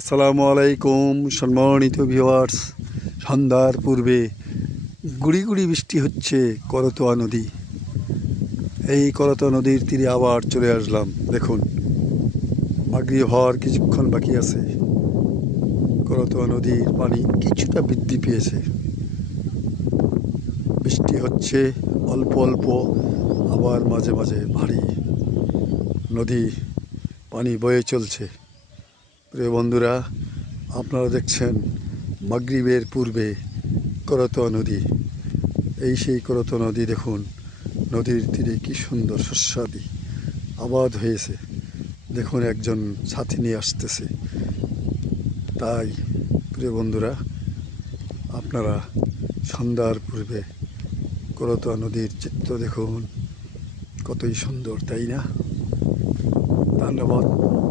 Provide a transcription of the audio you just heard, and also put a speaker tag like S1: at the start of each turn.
S1: আসসালামু আলাইকুম, সম্মানিত ভিওয়ার্স সন্ধ্যার পূর্বে গুড়ি গুড়ি বৃষ্টি হচ্ছে করতোয়া নদী। এই করতোয়া নদীর তীরে আবার চলে আসলাম, দেখুন। মাগরি হওয়ার কিছুক্ষণ বাকি আছে। করতোয়া নদীর পানি কিছুটা বৃদ্ধি পেয়েছে। বৃষ্টি হচ্ছে অল্প অল্প, আবার মাঝে মাঝে ভারী। নদী পানি বয়ে চলছে। প্রিয় বন্ধুরা, আপনারা দেখছেন মাগরিবের পূর্বে করতোয়া নদী। এই সেই করতোয়া নদী দেখুন, নদীর তীরে কি সুন্দর শস্যাদি আবাদ হয়েছে। দেখুন, একজন সাথী নিয়ে আসতেছে। তাই, প্রিয় বন্ধুরা, আপনারা সন্ধ্যার পূর্বে করতোয়া নদীর চিত্র দেখুন। কতই সুন্দর, তাই না? ধন্যবাদ।